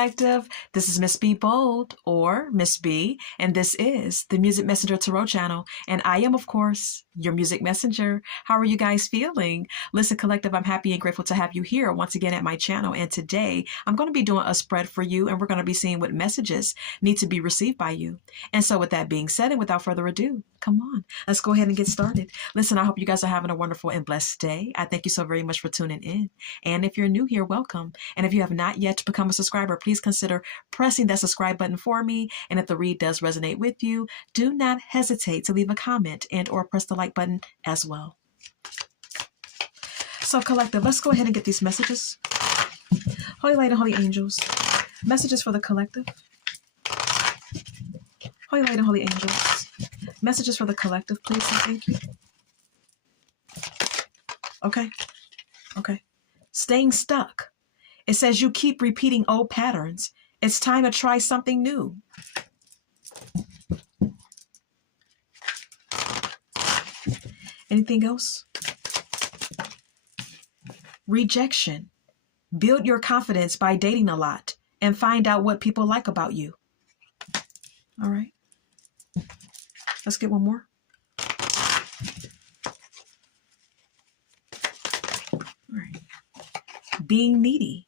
Collective. This is Miss B Bold, or Miss B, and this is the Music Messenger Tarot channel. And I am, of course, your music messenger. How are you guys feeling? Listen, Collective, I'm happy and grateful to have you here once again at my channel. And today I'm going to be doing a spread for you, and we're going to be seeing what messages need to be received by you. And so with that being said, and without further ado, come on, let's go ahead and get started. Listen, I hope you guys are having a wonderful and blessed day. I thank you so very much for tuning in. And if you're new here, welcome. And if you have not yet become a subscriber, please consider pressing that subscribe button for me. And if the read does resonate with you, do not hesitate to leave a comment and or press the like button as well. So Collective, let's go ahead and get these messages. Holy Light and Holy Angels, messages for the Collective. Holy Light and Holy Angels, messages for the Collective, please and thank you. Okay. Staying stuck. It says you keep repeating old patterns. It's time to try something new. Anything else? Rejection. Build your confidence by dating a lot and find out what people like about you. All right. Let's get one more. All right. Being needy.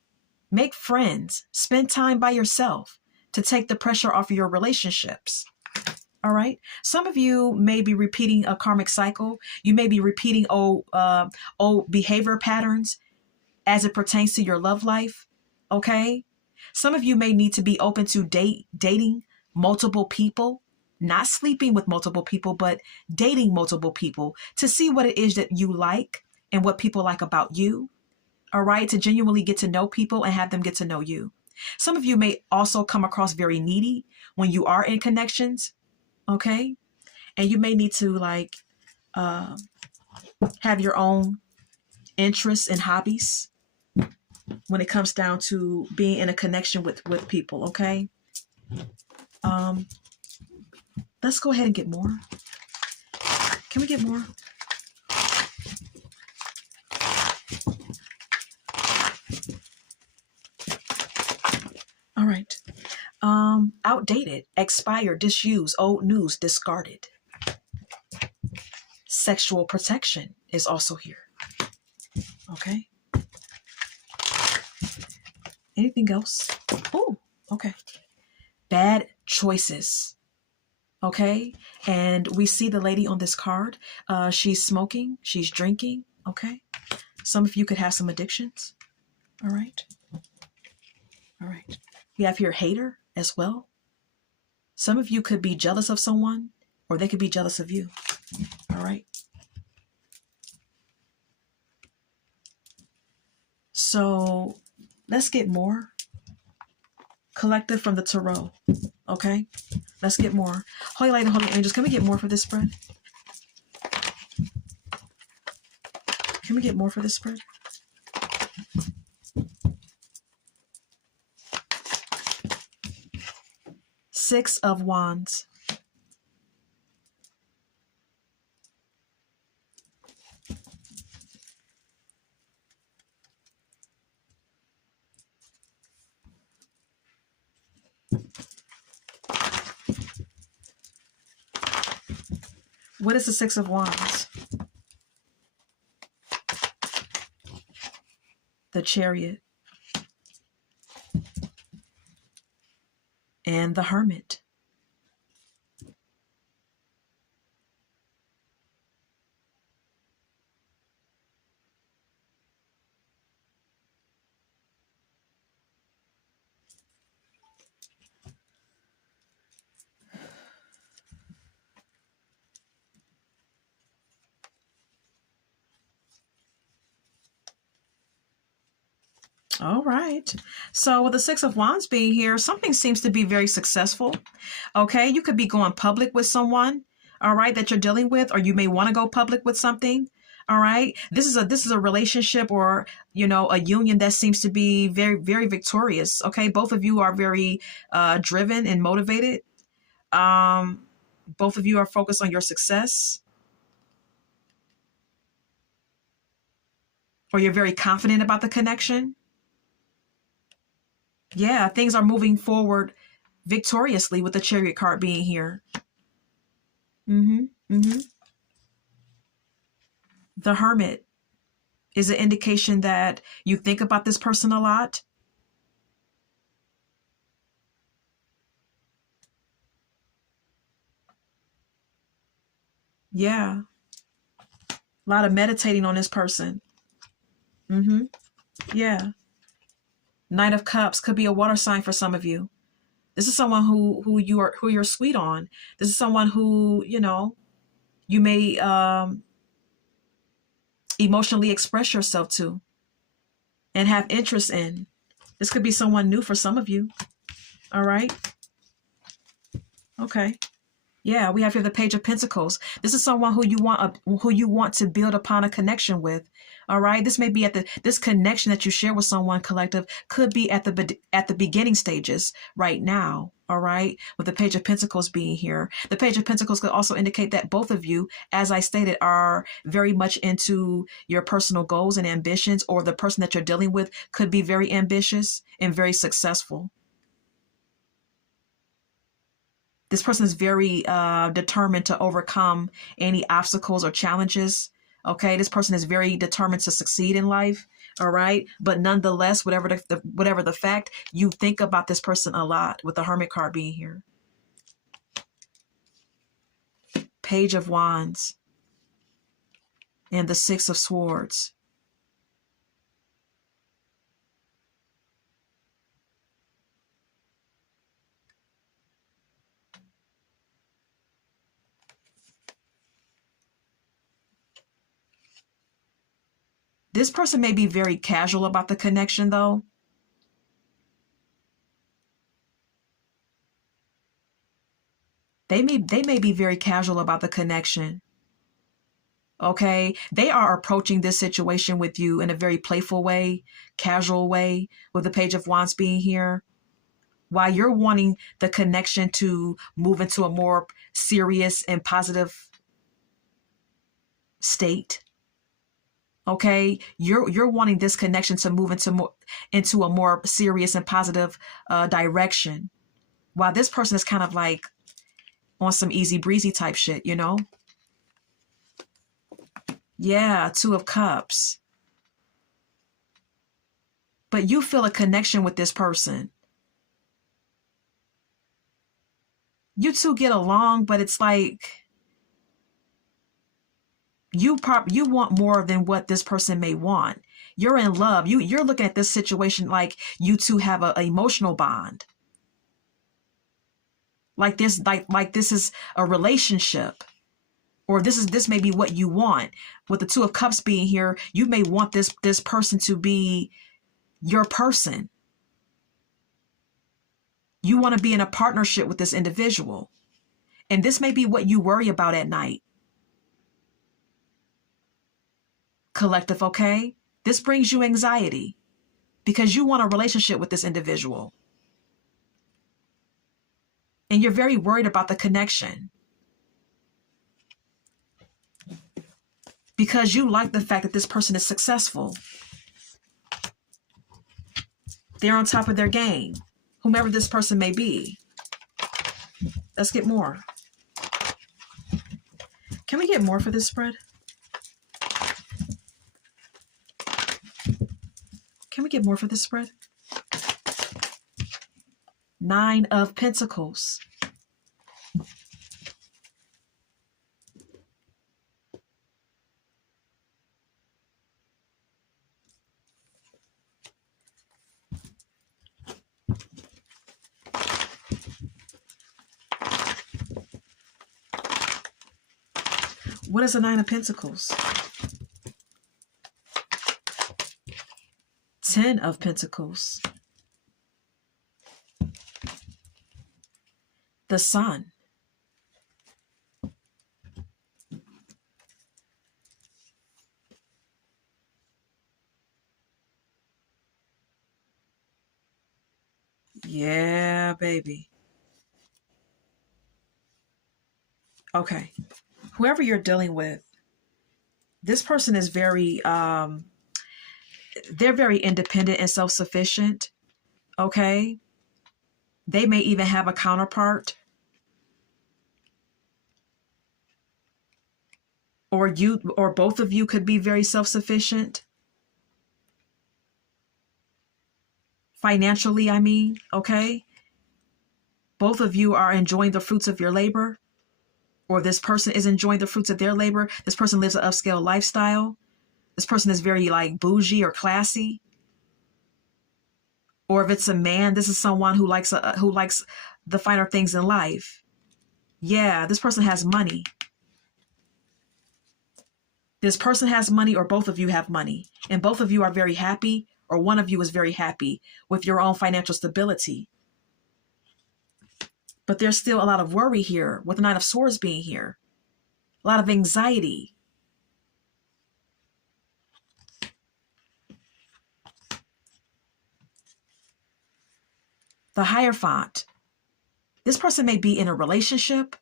Make friends. Spend time by yourself to take the pressure off of your relationships. All right. Some of you may be repeating a karmic cycle. You may be repeating old behavior patterns as it pertains to your love life. Okay. Some of you may need to be open to dating multiple people, not sleeping with multiple people, but dating multiple people to see what it is that you like and what people like about you. All right. To genuinely get to know people and have them get to know you. Some of you may also come across very needy when you are in connections. Okay. And you may need to have your own interests and hobbies when it comes down to being in a connection with people. Okay. Let's go ahead and get more. Can we get more? All right. Outdated, expired, disused, old news, discarded. Sexual protection is also here. Okay. Anything else? Oh, okay. Bad choices. Okay. And we see the lady on this card. She's smoking. She's drinking. Okay. Some of you could have some addictions. All right. All right. We have here hater as well. Some of you could be jealous of someone, or they could be jealous of you. All right. So let's get more. Collective from the Tarot. Okay. Let's get more. Holy Light and Holy Angels, can we get more for this spread? Can we get more for this spread? Six of Wands. What is the Six of Wands? The Chariot. And the Hermit. All right. So with the Six of Wands being here, something seems to be very successful. Okay. You could be going public with someone, all right, that you're dealing with, or you may want to go public with something. All right. This is a relationship or, a union that seems to be very, very victorious. Okay. Both of you are very driven and motivated. Both of you are focused on your success. Or you're very confident about the connection. Yeah, things are moving forward victoriously with the Chariot card being here. Mm-hmm. Mm-hmm. The Hermit is an indication that you think about this person a lot. Yeah. A lot of meditating on this person. Mm-hmm. Yeah. Knight of Cups could be a water sign for some of you. This is someone who you're sweet on. This is someone who, you may emotionally express yourself to and have interest in. This could be someone new for some of you. All right. Okay. Yeah, we have here the Page of Pentacles. This is someone who you want to build upon a connection with. All right, this may be this connection that you share with someone, collective, could be at the beginning stages right now. All right, with the Page of Pentacles being here, the Page of Pentacles could also indicate that both of you, as I stated, are very much into your personal goals and ambitions, or the person that you're dealing with could be very ambitious and very successful. This person is very determined to overcome any obstacles or challenges. Okay, this person is very determined to succeed in life. All right, but nonetheless, whatever the fact, you think about this person a lot. With the Hermit card being here, Page of Wands, and the Six of Swords. This person may be very casual about the connection, though. They may be very casual about the connection. Okay, they are approaching this situation with you in a very playful way, casual way, with the Page of Wands being here, while you're wanting the connection to move into a more serious and positive state. Okay, you're wanting this connection to move into a more serious and positive direction, while this person is kind of like on some easy breezy type shit, Yeah, Two of Cups. But you feel a connection with this person. You two get along, but it's like you want more than what this person may want. You're in love. You're looking at this situation like you two have an emotional bond. Like this is a relationship, or this may be what you want. With the Two of Cups being here, you may want this person to be your person. You want to be in a partnership with this individual. And this may be what you worry about at night. Collective, okay? This brings you anxiety because you want a relationship with this individual. And you're very worried about the connection because you like the fact that this person is successful. They're on top of their game, whomever this person may be. Let's get more. Can we get more for this spread? Can we get more for this spread? Nine of Pentacles. What is the Nine of Pentacles? Ten of Pentacles. The Sun. Yeah, baby. Okay. Whoever you're dealing with, this person is they're very independent and self-sufficient. Okay. They may even have a counterpart, or you, or both of you could be very self-sufficient. Financially, I mean, okay? Both of you are enjoying the fruits of your labor, or this person is enjoying the fruits of their labor. This person lives an upscale lifestyle. This person is very like bougie or classy. Or if it's a man, this is someone who likes the finer things in life. Yeah, this person has money. This person has money, or both of you have money, and both of you are very happy, or one of you is very happy with your own financial stability. But there's still a lot of worry here with the Knight of Swords being here. A lot of anxiety. The Hierophant. This person may be in a relationship.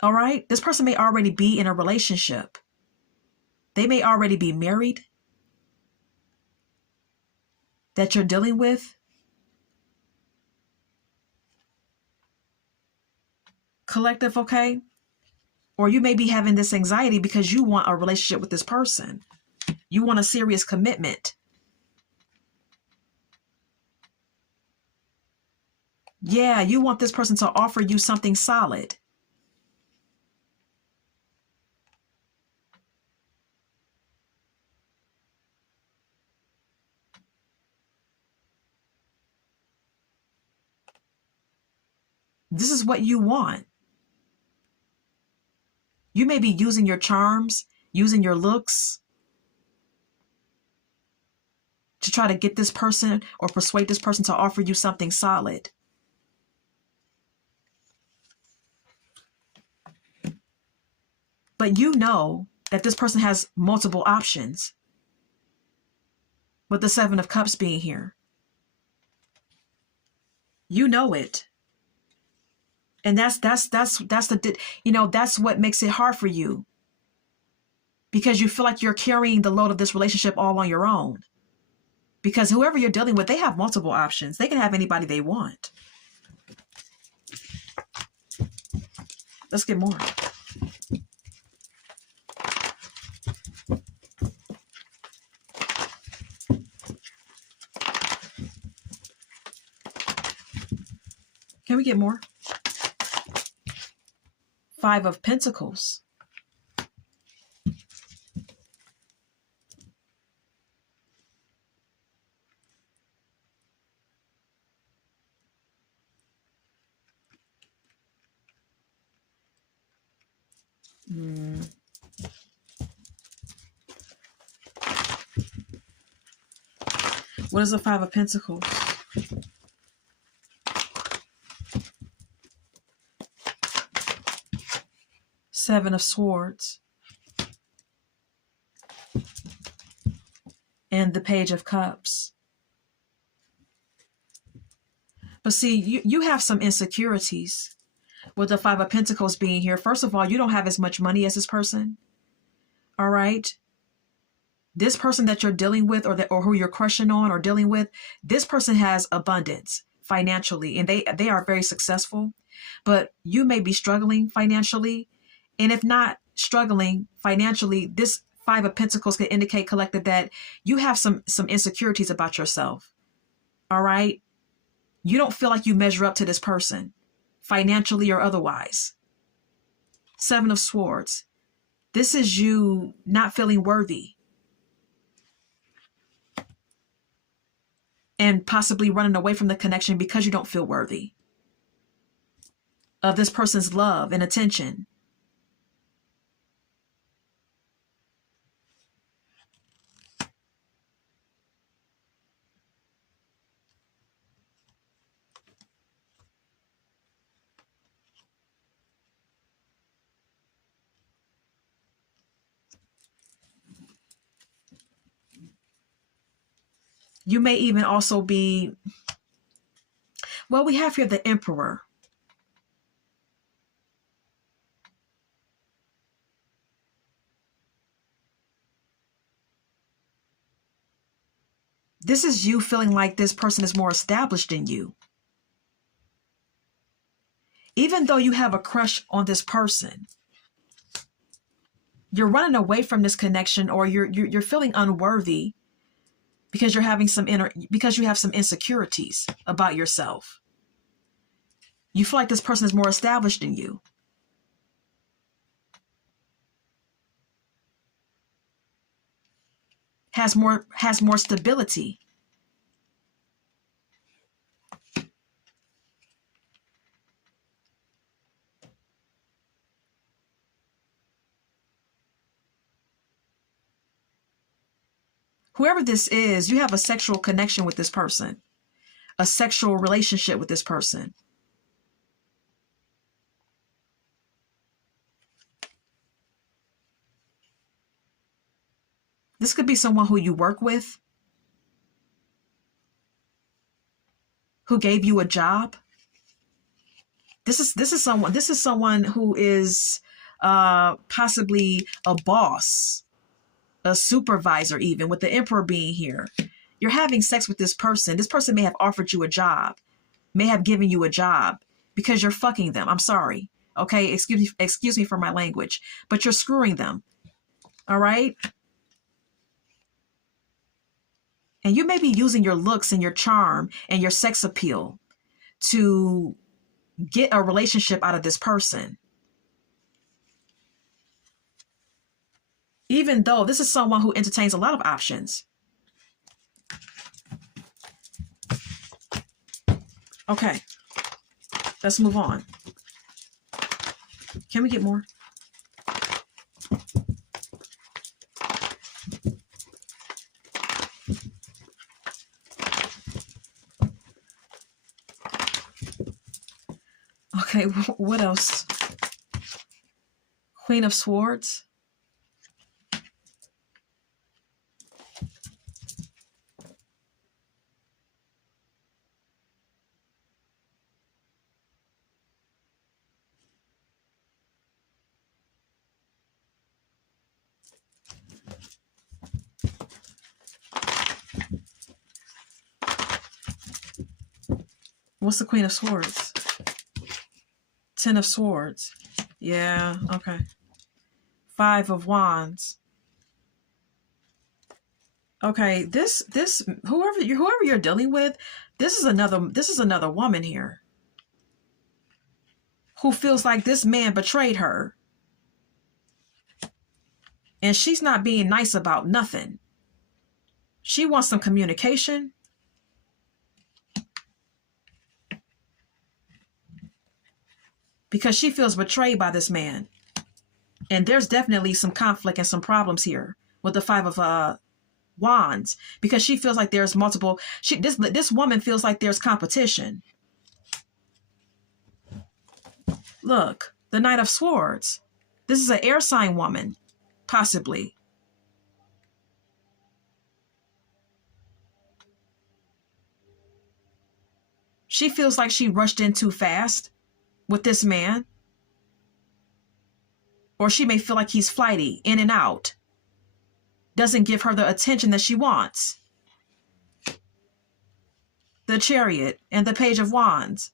All right? This person may already be in a relationship. They may already be married that you're dealing with. Collective, okay? Or you may be having this anxiety because you want a relationship with this person. You want a serious commitment. Yeah, you want this person to offer you something solid. This is what you want. You may be using your charms, using your looks to try to get this person or persuade this person to offer you something solid. But you know that this person has multiple options, with the Seven of Cups being here. You know it. And that's what makes it hard for you, because you feel like you're carrying the load of this relationship all on your own. Because whoever you're dealing with, they have multiple options. They can have anybody they want. Let's get more. Can we get more? Five of Pentacles. What is the Five of Pentacles? Seven of Swords. And the Page of Cups. But see, you have some insecurities with the Five of Pentacles being here. First of all, you don't have as much money as this person. All right. This person that you're dealing with, or who you're crushing on or dealing with, this person has abundance financially, and they are very successful. But you may be struggling financially. And if not struggling financially, this Five of Pentacles can indicate, collective, that you have some insecurities about yourself. All right. You don't feel like you measure up to this person, financially or otherwise. Seven of Swords. This is you not feeling worthy and possibly running away from the connection because you don't feel worthy of this person's love and attention. You may even also be, well, we have here the Emperor. This is you feeling like this person is more established than you. Even though you have a crush on this person, you're running away from this connection, or you're feeling unworthy because you have some insecurities about yourself. You feel like this person is more established than you. Has more stability. Whoever this is, you have a sexual connection with this person, a sexual relationship with this person. This could be someone who you work with, who gave you a job. This is someone who is possibly a boss, a supervisor, even with the emperor being here. You're having sex with this person. This person may have offered you a job, may have given you a job because you're fucking them. I'm sorry. Okay. Excuse me for my language, but you're screwing them. All right. And you may be using your looks and your charm and your sex appeal to get a relationship out of this person. Even though this is someone who entertains a lot of options. Okay, let's move on. Can we get more? Okay, what else? Queen of Swords. What's the Queen of Swords? Ten of Swords. Yeah, okay. Five of Wands. Okay, this whoever you're dealing with, this is another woman here who feels like this man betrayed her. And she's not being nice about nothing. She wants some communication. Because she feels betrayed by this man. And there's definitely some conflict and some problems here with the Five of Wands. Because she feels like there's multiple... This woman feels like there's competition. Look, the Knight of Swords. This is an air sign woman. Possibly. She feels like she rushed in too fast with this man. Or she may feel like he's flighty, in and out. Doesn't give her the attention that she wants. The Chariot and the Page of Wands.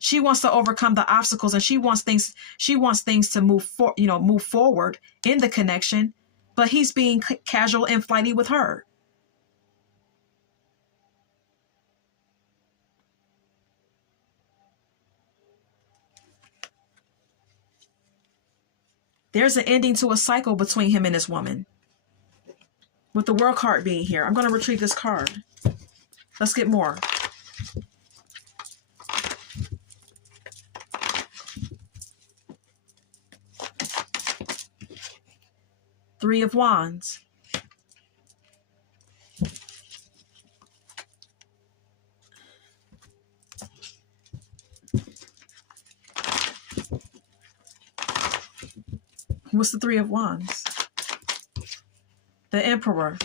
She wants to overcome the obstacles, and she wants things to move forward in the connection, but he's being casual and flighty with her. There's an ending to a cycle between him and this woman. With the World card being here. I'm going to retrieve this card. Let's get more. Three of Wands. What's the Three of Wands? The Emperor.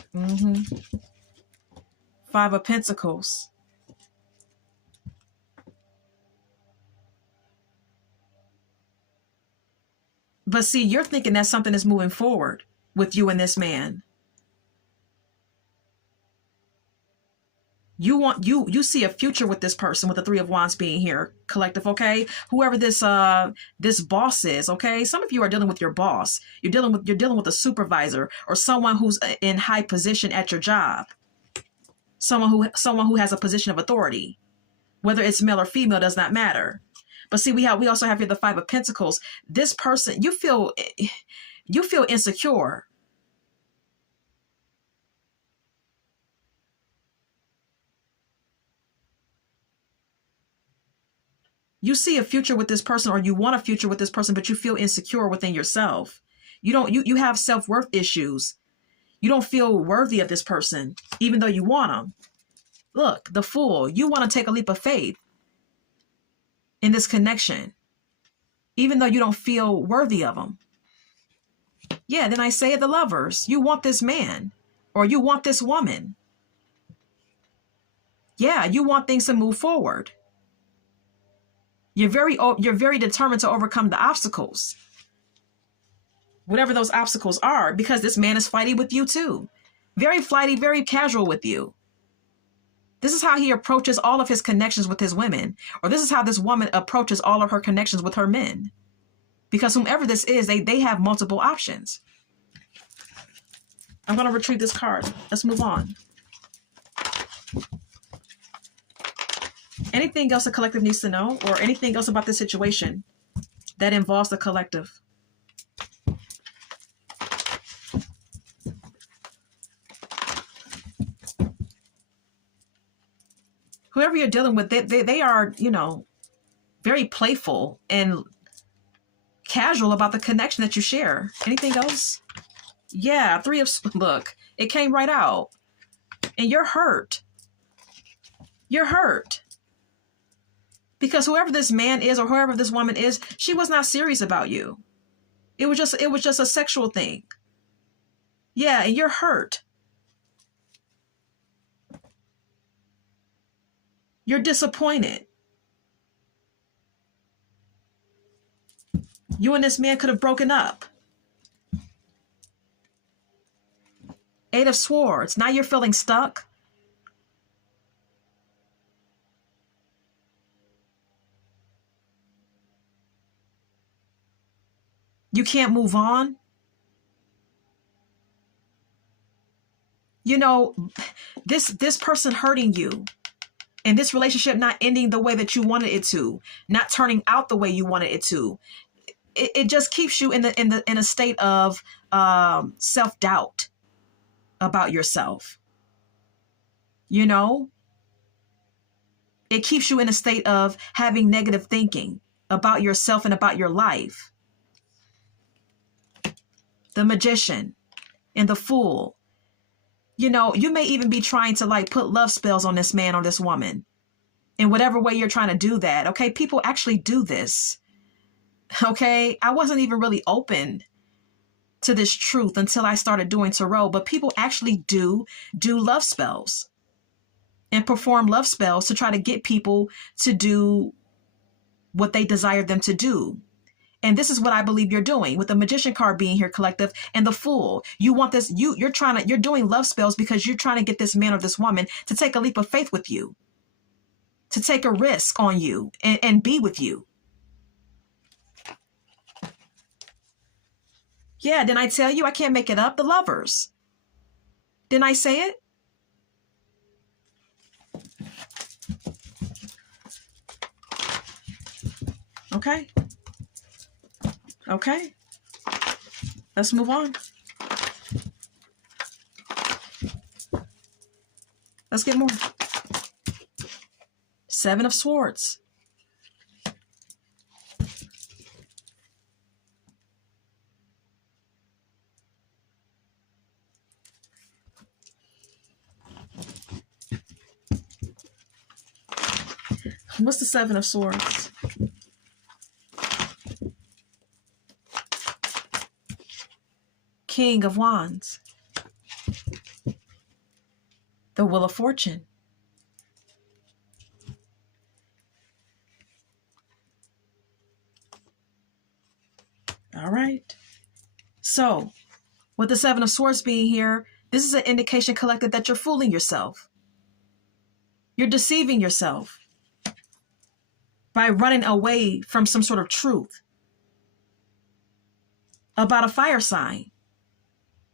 Five of Pentacles. But see, you're thinking that something is moving forward with you and this man. You see a future with this person, with the Three of Wands being here, collective, okay? Whoever this boss is, okay? Some of you are dealing with your boss. You're dealing with a supervisor or someone who's in high position at your job. Someone who has a position of authority. Whether it's male or female does not matter. But see, we also have here the Five of Pentacles. This person, you feel insecure. You see a future with this person, or you want a future with this person, but you feel insecure within yourself. You have self-worth issues. You don't feel worthy of this person, even though you want them. Look, the Fool, you want to take a leap of faith in this connection, even though you don't feel worthy of them. Yeah, then I say it, the Lovers, you want this man, or you want this woman. Yeah, you want things to move forward. You're very determined to overcome the obstacles, whatever those obstacles are, because this man is flighty with you too. Very flighty, very casual with you. This is how he approaches all of his connections with his women, or this is how this woman approaches all of her connections with her men. Because whomever this is, they have multiple options. I'm going to retrieve this card. Let's move on. Anything else the collective needs to know, or anything else about this situation that involves the collective? Whoever you're dealing with, they are, very playful and casual about the connection that you share. Anything else? Yeah, look, it came right out. And you're hurt. You're hurt. Because whoever this man is, or whoever this woman is, she was not serious about you. It was just a sexual thing. Yeah, and you're hurt. You're disappointed. You and this man could have broken up. Eight of Swords. Now you're feeling stuck. You can't move on. This person hurting you, and this relationship not ending the way that you wanted it to, not turning out the way you wanted it to. It just keeps you in a state of self-doubt about yourself. It keeps you in a state of having negative thinking about yourself and about your life. The Magician and the Fool. You may even be trying to put love spells on this man or this woman. In whatever way you're trying to do that. Okay, people actually do this. Okay, I wasn't even really open to this truth until I started doing tarot, but people actually do love spells and perform love spells to try to get people to do what they desire them to do. And this is what I believe you're doing with the Magician card being here, collective, and the Fool. You want this, you're doing love spells because you're trying to get this man or this woman to take a leap of faith with you, to take a risk on you and be with you. Yeah, didn't I tell you? I can't make it up. The Lovers. Didn't I say it? Okay. Okay. Let's move on. Let's get more. Seven of Swords. What's the Seven of Swords? King of Wands. The Wheel of Fortune. All right. So, with the Seven of Swords being here, this is an indication, collective, that you're fooling yourself. You're deceiving yourself by running away from some sort of truth about a fire sign.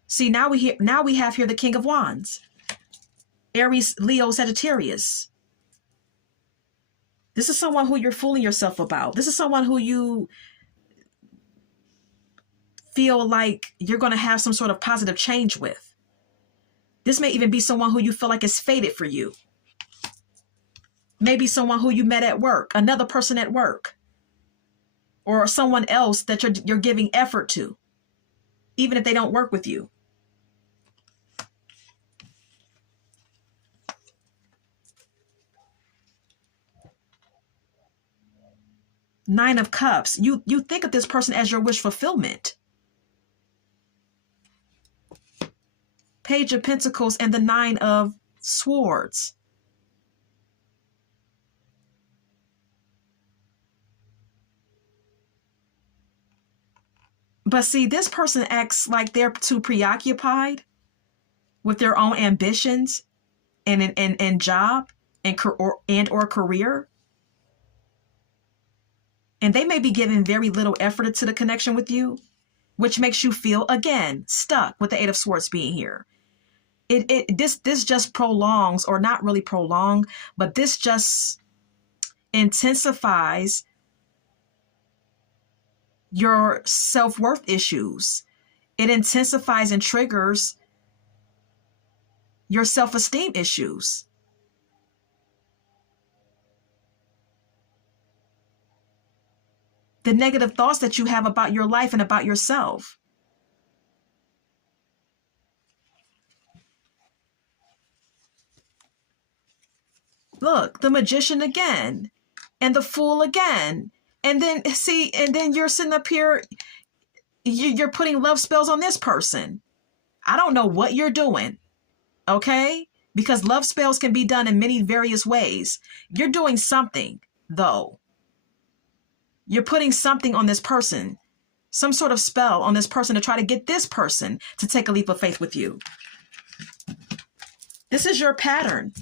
See, now we have here the King of Wands. Aries, Leo, Sagittarius. This is someone who you're fooling yourself about. This is someone who you feel like you're going to have some sort of positive change with. This may even be someone who you feel like is fated for you. Maybe someone who you met at work, another person at work, or someone else that you're giving effort to, even if they don't work with you. Nine of Cups. You think of this person as your wish fulfillment. Page of Pentacles and the Nine of Swords. But see, this person acts like they're too preoccupied with their own ambitions and job and or career. And they may be giving very little effort to the connection with you, which makes you feel, again, stuck with the Eight of Swords being here. This just prolongs, or not really prolong, but this just intensifies your self-worth issues. It intensifies and triggers your self-esteem issues. The negative thoughts that you have about your life and about yourself. Look, the Magician again, and the Fool again. And then you're sitting up here, you're putting love spells on this person. I don't know what you're doing, okay? Because love spells can be done in many various ways. You're doing something, though. You're putting something on this person, some sort of spell on this person to try to get this person to take a leap of faith with you. This is your pattern.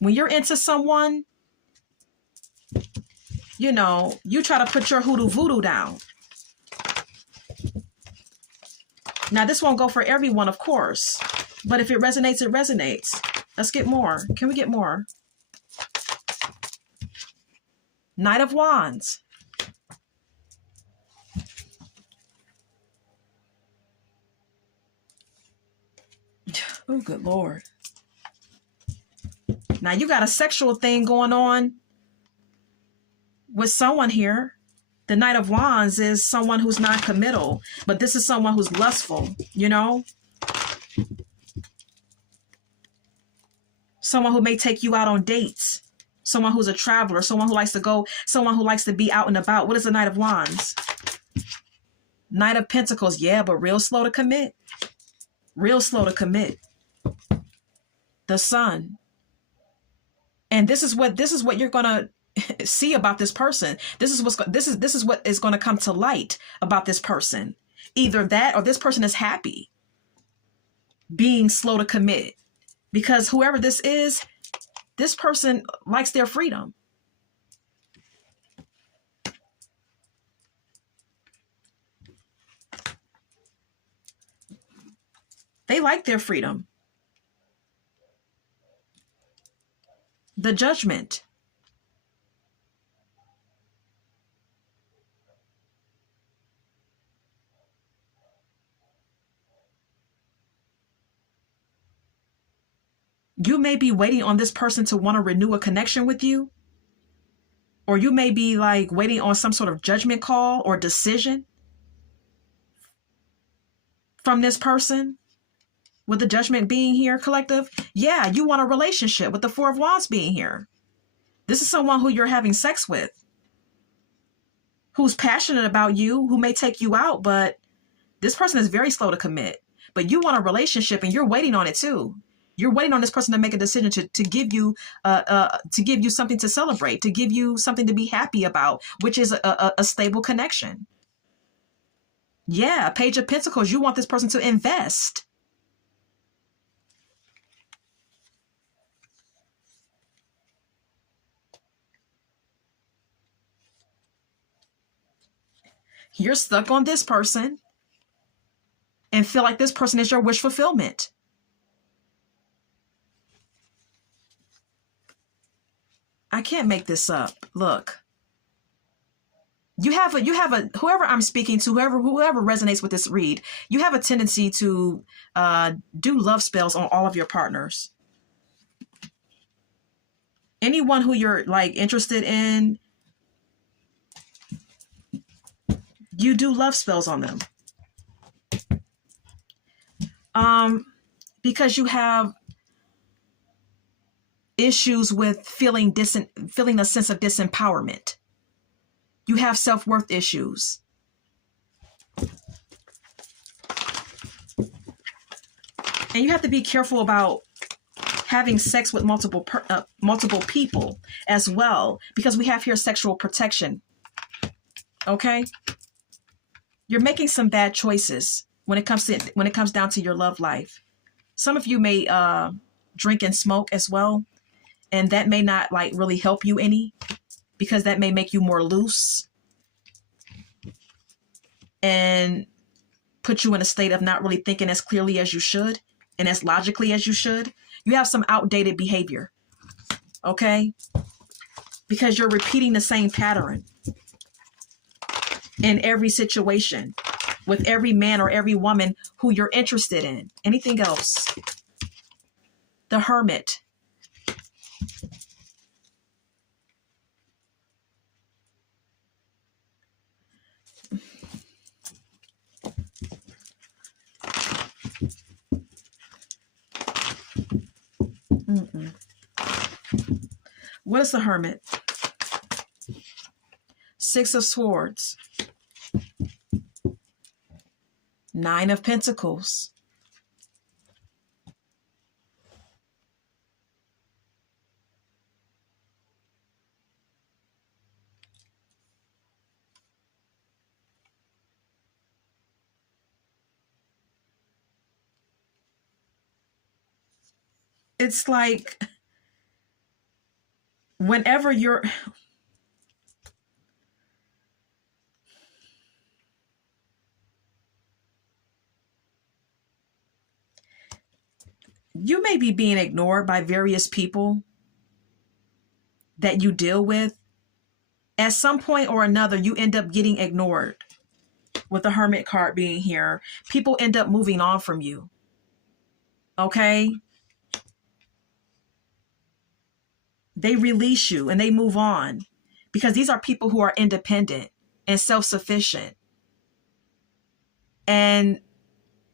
When you're into someone, you know, you try to put your hoodoo voodoo down. Now, this won't go for everyone, of course, but if it resonates, it resonates. Let's get more. Can we get more? Knight of Wands. Oh, good Lord. Now, you got a sexual thing going on with someone here. The Knight of Wands is someone who's non-committal, but this is someone who's lustful, you know? Someone who may take you out on dates. Someone who's a traveler, someone who likes to go, someone who likes to be out and about. What is the Knight of Wands? Knight of Pentacles. Yeah, but real slow to commit. Real slow to commit. The Sun. And this is what you're going to see about this person. This is what is going to come to light about this person. Either that or this person is happy being slow to commit, because whoever this is, this person likes their freedom. They like their freedom. The Judgment. You may be waiting on this person to want to renew a connection with you. Or you may be like waiting on some sort of judgment call or decision from this person. With the Judgment being here, collective. Yeah, you want a relationship with the Four of Wands being here. This is someone who you're having sex with, who's passionate about you, who may take you out, but this person is very slow to commit. But you want a relationship and you're waiting on it too. You're waiting on this person to make a decision to give you something to celebrate, to give you something to be happy about, which is a stable connection. Yeah, Page of Pentacles. You want this person to invest. You're stuck on this person and feel like this person is your wish fulfillment. I can't make this up. Look. You have a whoever I'm speaking to, whoever resonates with this read, you have a tendency to do love spells on all of your partners. Anyone who you're like interested in, you do love spells on them. Because you have issues with feeling a sense of disempowerment. You have self-worth issues. And you have to be careful about having sex with multiple people as well, because we have here sexual protection. Okay? You're making some bad choices when it comes down to your love life. Some of you may drink and smoke as well, and that may not like really help you any, because that may make you more loose and put you in a state of not really thinking as clearly as you should and as logically as you should. You have some outdated behavior, okay? Because you're repeating the same pattern in every situation with every man or every woman who you're interested in. Anything else? The Hermit. What is the Hermit? Six of Swords. Nine of Pentacles. It's like whenever you may be being ignored by various people that you deal with. At some point or another, you end up getting ignored. With the Hermit card being here, people end up moving on from you. Okay? They release you and they move on, because these are people who are independent and self-sufficient and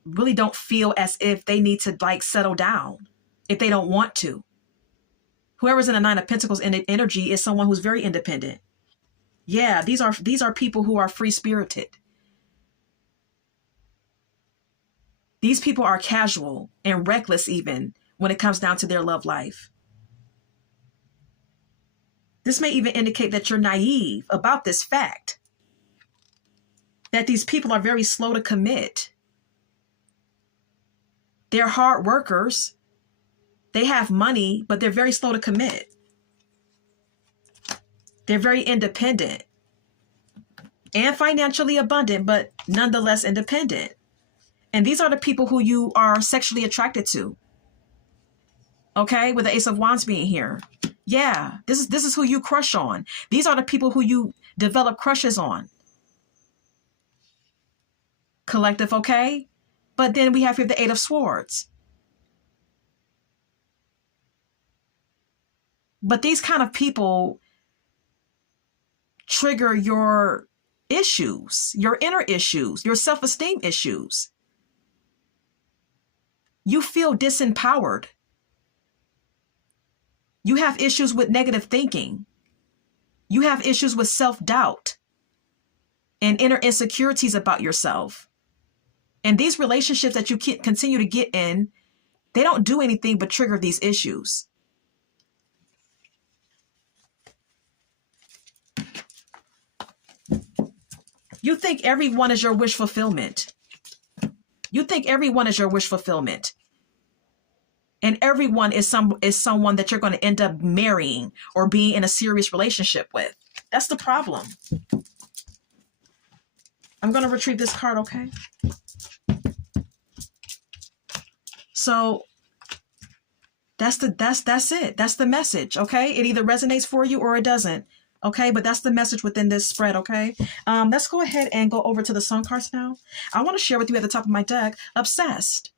really don't feel as if they need to like settle down if they don't want to. Whoever's in the Nine of Pentacles energy is someone who's very independent. Yeah, these are people who are free-spirited. These people are casual and reckless even when it comes down to their love life. This may even indicate that you're naive about this fact, that these people are very slow to commit. They're hard workers. They have money, but they're very slow to commit. They're very independent and financially abundant, but nonetheless independent. And these are the people who you are sexually attracted to. Okay, with the Ace of Wands being here. Yeah, this is who you crush on. These are the people who you develop crushes on. Collective, okay? But then we have here the Eight of Swords. But these kind of people trigger your issues, your inner issues, your self-esteem issues. You feel disempowered. You have issues with negative thinking. You have issues with self-doubt and inner insecurities about yourself. And these relationships that you continue to get in, they don't do anything but trigger these issues. You think everyone is your wish fulfillment. You think everyone is your wish fulfillment. And everyone is someone that you're going to end up marrying or being in a serious relationship with. That's the problem. I'm going to retrieve this card, okay? So that's it. That's the message, okay? It either resonates for you or it doesn't, okay? But that's the message within this spread, okay? Let's go ahead and go over to the song cards now. I want to share with you at the top of my deck, Obsessed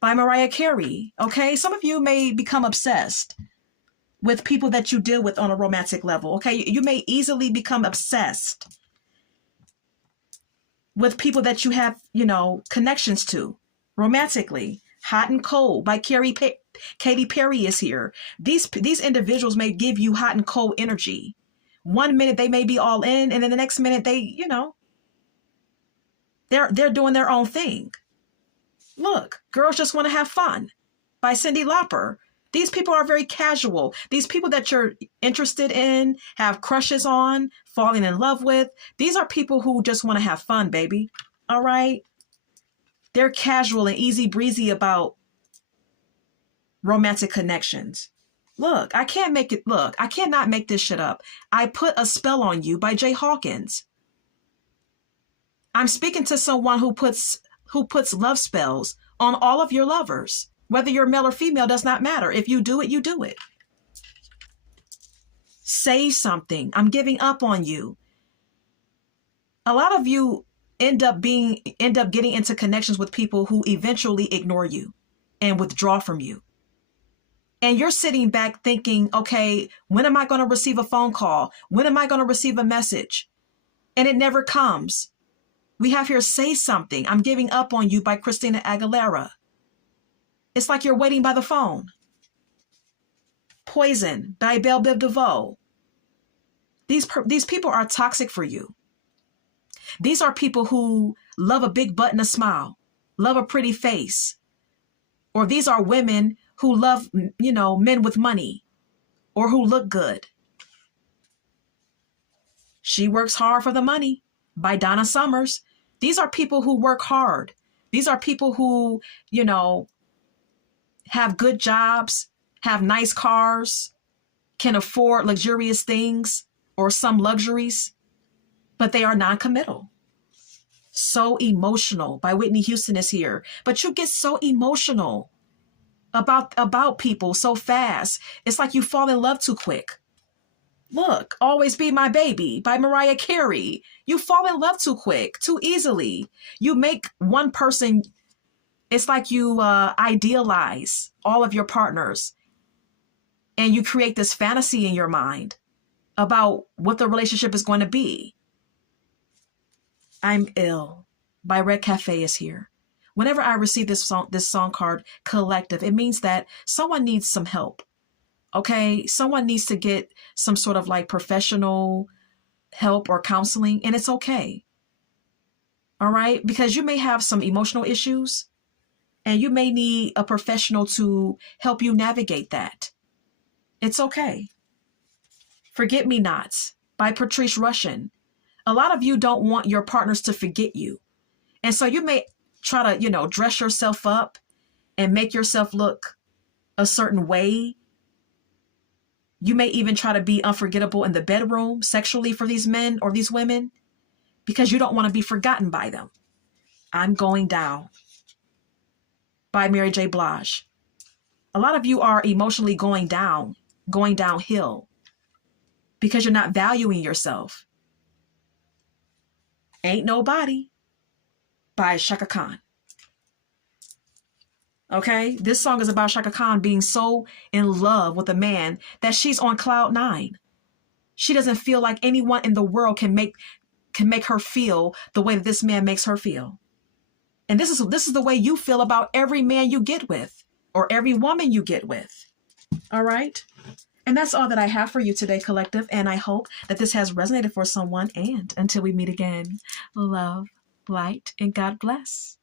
by Mariah Carey, okay? Some of you may become obsessed with people that you deal with on a romantic level, okay? You may easily become obsessed with people that you have, connections to romantically. Hot and Cold by Katy Perry is here. These individuals may give you hot and cold energy. One minute they may be all in, and then the next minute they're doing their own thing. Look, Girls Just Want to Have Fun by Cyndi Lauper. These people are very casual. These people that you're interested in, have crushes on, falling in love with, these are people who just want to have fun, baby. All right? They're casual and easy breezy about romantic connections. Look, I cannot make this shit up. I Put a Spell on You by Jay Hawkins. I'm speaking to someone who puts love spells on all of your lovers. Whether you're male or female does not matter. If you do it, you do it. Say something. I'm giving up on you. A lot of you end up getting into connections with people who eventually ignore you and withdraw from you. And you're sitting back thinking, okay, when am I going to receive a phone call? When am I going to receive a message? And it never comes. We have here Say Something. I'm Giving Up on You by Christina Aguilera. It's like you're waiting by the phone. Poison by Belle Biv DeVoe. These people are toxic for you. These are people who love a big butt and a smile, love a pretty face. Or these are women who love, men with money or who look good. She Works Hard for the Money by Donna Summers. These are people who work hard. These are people who, have good jobs, have nice cars, can afford luxurious things or some luxuries, but they are non-committal. So Emotional by Whitney Houston is here. But you get so emotional about people so fast. It's like you fall in love too quick. Look, Always Be My Baby by Mariah Carey. You fall in love too quick, too easily. You make one person, it's like you idealize all of your partners and you create this fantasy in your mind about what the relationship is going to be. I'm Ill by Red Cafe is here. Whenever I receive this song card, Collective, it means that someone needs some help. Okay, someone needs to get some sort of like professional help or counseling, and it's okay. All right, because you may have some emotional issues and you may need a professional to help you navigate that. It's okay. Forget Me Nots by Patrice Rushen. A lot of you don't want your partners to forget you. And so you may try to, dress yourself up and make yourself look a certain way. You may even try to be unforgettable in the bedroom sexually for these men or these women because you don't want to be forgotten by them. I'm Going Down by Mary J. Blige. A lot of you are emotionally going downhill because you're not valuing yourself. Ain't Nobody by Shaka Khan. Okay, this song is about Shaka Khan being so in love with a man that she's on cloud 9. She doesn't feel like anyone in the world can make her feel the way that this man makes her feel. And this is the way you feel about every man you get with or every woman you get with. All right? And that's all that I have for you today, Collective. And I hope that this has resonated for someone. And until we meet again, love, light, and God bless.